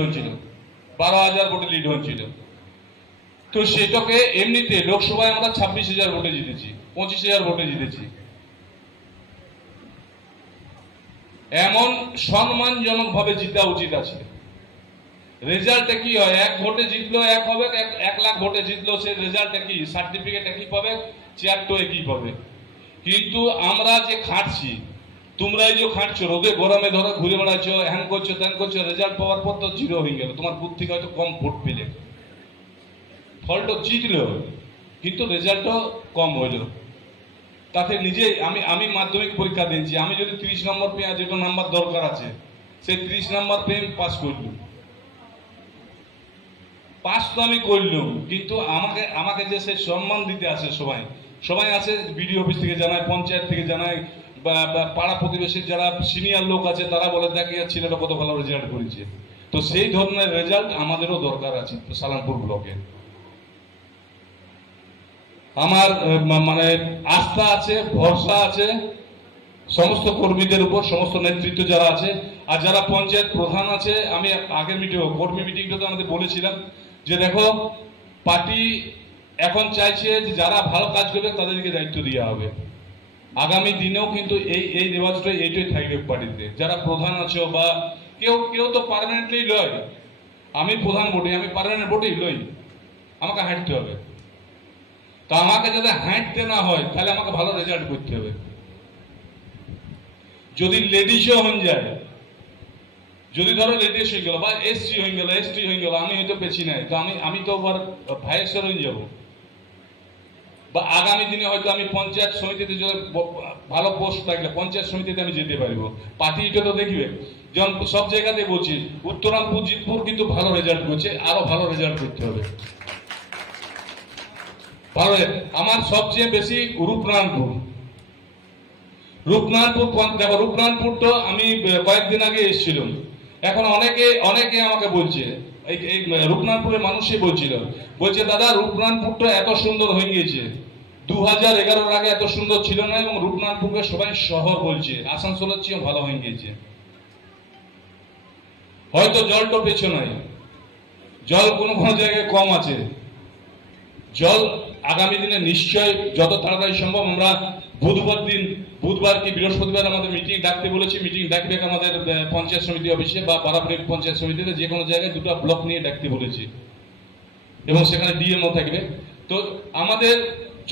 হয়েছিল, 12,000 ভোটে লিড হয়েছিল। তো সেটাকে এমনিতে লোকসভায় আমরা 26,000 ভোটে জিতেছি, 25,000 ভোটে জিতেছি। এমন সম্মানজনক ভাবে জিতা উচিত আছে। রেজাল্টে কি হয়, 1 ভোটে জিতলো 1 হবে, 1 লাখ ভোটে জিতলো সে রেজাল্টে কি, সার্টিফিকেট একই পাবে, চেয়ার তো একই পাবে। কিন্তু আমরা যে খাটছি, তোমরা এই যে খাটছো, রোদে গরমে ধরো ঘুরে বেড়াচ্ছ, হ্যান করছো ত্যান করছো, রেজাল্ট পাওয়ার পর তো 0 হয়ে গেল। তোমার বুথ থেকে হয়তো কম ভোট পেলে, ফলটা জিতলো কিন্তু রেজাল্টও কম হইলো। তাতে নিজে আমি মাধ্যমিক পরীক্ষা দিয়েছি, আমি যদি 30 নম্বর পেয়ে যেটা নাম্বার দরকার আছে, সেই 30 নম্বর পেয়ে পাস করলাম। পাস তো আমি করলাম, কিন্তু আমাকে যে সে সম্মান দিতে আসে সবাই আসে, বিডিও অফিস থেকে জানায়, পঞ্চায়েত থেকে জানায়, বা পাড়া প্রতিবেশীর যারা সিনিয়র লোক আছে তারা বলে দেখে ছেলেটা কত ভালো রেজাল্ট করেছে। তো সেই ধরনের রেজাল্ট আমাদেরও দরকার আছে সালামপুর ব্লকে। আমার মানে আস্থা আছে, ভরসা আছে সমস্ত কর্মীদের উপর, সমস্ত নেতৃত্ব যারা আছে, আর যারা পঞ্চায়েত প্রধান আছে। আমি আগের কর্মী মিটিংটাতে আমাদের বলেছিলাম যে দেখো, পার্টি এখন চাইছে যে যারা ভালো কাজ করবে তাদেরকে দায়িত্ব দেওয়া হবে। আগামী দিনেও কিন্তু এই রেওয়াজটা এইটাই থাকবে পার্টিতে। যারা প্রধান আছো বা কেউ তো পার্মানেন্টলি লয়, আমি প্রধান বটি, আমি পার্মানেন্ট বটি লই, আমাকে হাঁটতে হবে। তো আমাকে যদি হাঁটতে না হয় তাহলে আমাকে ভালো রেজাল্ট করতে হবে। যদি লেডিসও হয়ে যায়, যদি ধরো লেডিস হয়ে গেল বা এসটি হয়ে গেল, আমি হয়তো পেছি নাই, তো আমি তো আবার ভাইয়েশ্বর হয়ে যাবো। বা আগামী দিনে হয়তো আমি পঞ্চায়েত সমিতিতে যদি ভালো পোস্ট থাকলে পঞ্চায়েত সমিতিতে আমি যেতে পারবো। পার্টি এটা তো দেখবে, যেমন সব জায়গাতে বলছি, উত্তরামপুর জিতপুর কিন্তু ভালো রেজাল্ট করছে, আরো ভালো রেজাল্ট করতে হবে। আমার সবচেয়ে বেশি রূপনারায়ণপুর দেখো, রূপনারায়ণপুর তো আমি কয়েকদিন আগে এসেছিলাম। এখন অনেকে আমাকে বলছে, এই রূপনারায়ণপুরের মানুষই বলছে দাদা রূপনারায়ণপুরটা এত সুন্দর হয়ে গিয়েছে, 2011 আগে এত সুন্দর ছিল না, এবং রূপনারায়ণপুরকে সবাই শহর বলছে, আসানসোলের চেয়েও ভালো হয়ে গিয়েছে। হয়তো জলটা পেছনে, জল কোনো জায়গায় কম আছে। জল আগামী দিনে নিশ্চয় যত তাড়াতাড়ি সম্ভব, আমরা বুধবার কি বৃহস্পতিবার আমাদের মিটিং ডাকতে বলেছি। মিটিং ডাকবে আমাদের পঞ্চায়েত সমিতি অফিসে বা পাড়াপুরি পঞ্চায়েত সমিতিতে, যে কোনো জায়গায় 2টা ব্লক নিয়ে ডাকতে বলেছি, এবং সেখানে ডিএমও থাকবে। তো আমাদের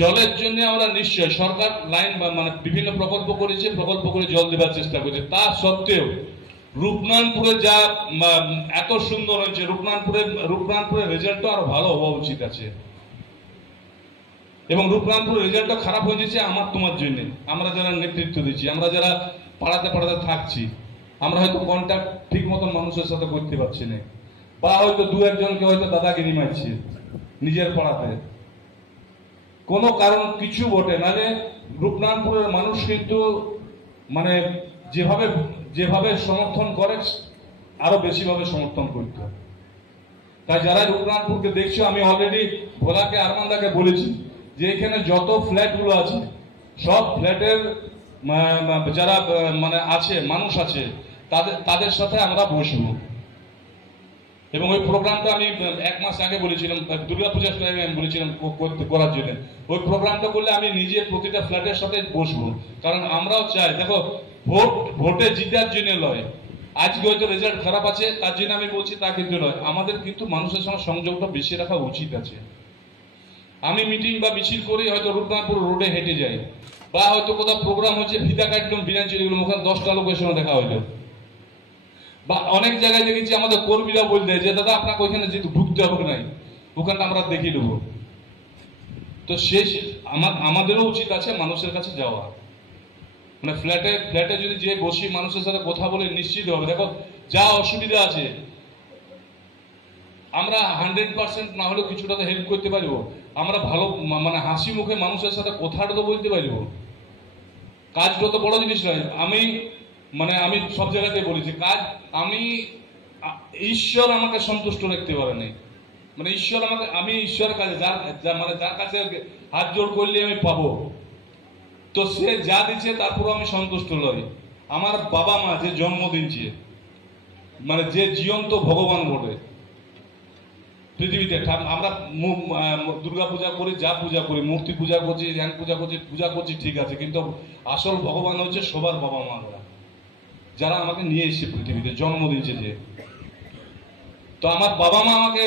জলের জন্য আমরা নিশ্চয়, সরকার লাইন মানে বিভিন্ন প্রকল্প করে জল দেওয়ার চেষ্টা করছে। তা সত্ত্বেও রূপনারায়ণপুরে যা এত সুন্দর হয়েছে, রূপনারায়ণপুরের রেজাল্টটা আরো ভালো হওয়া উচিত আছে। এবং রূপনারায়ণপুরের রেজাল্টটা খারাপ হয়ে যাচ্ছে আমার তোমার জন্য। আমরা যারা নেতৃত্ব দিচ্ছি, আমরা যারা পাড়াতে থাকছি, আমরা হয়তো কন্ট্যাক্ট ঠিক মতন মানুষের সাথে করতে পারছি না, বা হয়তো 2-1জনকে হয়তো দাদাগিরি মারছি নিজের পাড়াতে, কোনো কারণ কিছু বটে। নাহলে রূপনারায়ণপুরের মানুষ কিন্তু মানে যেভাবে সমর্থন করে আরো বেশিভাবে সমর্থন করতে। তাই যারা রূপনারায়ণপুরকে দেখছো, আমি অলরেডি ভোলাকে আরমানদাকে বলেছি যে এখানে যত ফ্ল্যাট গুলো আছে, সব ফ্ল্যাটের যারা মানে আছে মানুষ আছে, তাদের সাথে আমরা বসবো। এবং ওই প্রোগ্রামটা আমি 1 মাস আগে বলেছিলাম, দুর্গাপূজার টাইমে আমি বলেছিলাম করার জন্য। ওই প্রোগ্রামটা করলে আমি নিজে প্রতিটা ফ্ল্যাটের সাথে বসবো, কারণ আমরাও চাই, দেখো ভোটে জিতার জন্য নয়, আজকে হয়তো রেজাল্ট খারাপ আছে তার জন্য আমি বলছি তা কিন্তু নয়, আমাদের কিন্তু মানুষের সঙ্গে সংযোগটা বেশি রাখা উচিত আছে। আমি মিটিং বা মিছিল করি, হয়তো রূপনারায়ণপুর রোডে হেঁটে যাই, বা হয়তো কোথাও প্রোগ্রাম হচ্ছে, ফিতা কাটলাম, বিরিয়ানি চলে গেলাম, ওখানে 10টা লোকের সঙ্গে দেখা হইলো। বা অনেক জায়গায় দেখেছি আমাদের কর্মীরা বলতে যে দাদা আপনাকে ওইখানে যেহেতু ঢুকতে হবে নাই, ওখানে আমরা দেখিয়ে দেবো। তো আমাদেরও উচিত আছে মানুষের কাছে যাওয়া, মানে ফ্ল্যাটে যদি যে বসি মানুষের সাথে কথা বলে নিশ্চিত হবে। দেখো যা অসুবিধা আছে, আমরা 100% না হলেও কিছুটা তো হেল্প করতে পারবো। আমরা ভালো মানে হাসি মুখে মানুষের সাথে কথাটা তো বলতে পারবো। কাজটা তো বড় জিনিস নয়। আমি সব জায়গাতে বলেছি, ঈশ্বর আমাকে সন্তুষ্ট রাখতে পারেনি, মানে ঈশ্বর আমি ঈশ্বরের কাছে যার কাছে হাত জোড় করলে আমি পাবো, তো সে যা দিচ্ছে তারপর আমি সন্তুষ্ট নই। আমার বাবা মা যে জন্ম দিচ্ছে, মানে যে জীবন্ত ভগবান বটে পৃথিবীতে। আমরা দুর্গা পূজা করি, যা পূজা করি, মূর্তি পূজা করছি, ধ্যান পূজা করছি ঠিক আছে, কিন্তু আসল ভগবান হচ্ছে সবার বাবা মারা, যারা আমাকে নিয়ে এসেছে পৃথিবীতে, জন্ম দিয়েছে যে। তো আমার বাবা মা আমাকে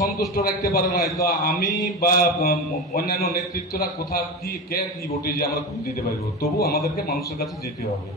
সন্তুষ্ট রাখতে পারে না, তো আমি বা অন্যান্য নেতৃত্বরা কোথা কি কে কি ভোটে যে আমরা ভোট দিতে পারবো, তবু আমাদেরকে মানুষের কাছে যেতে হবে।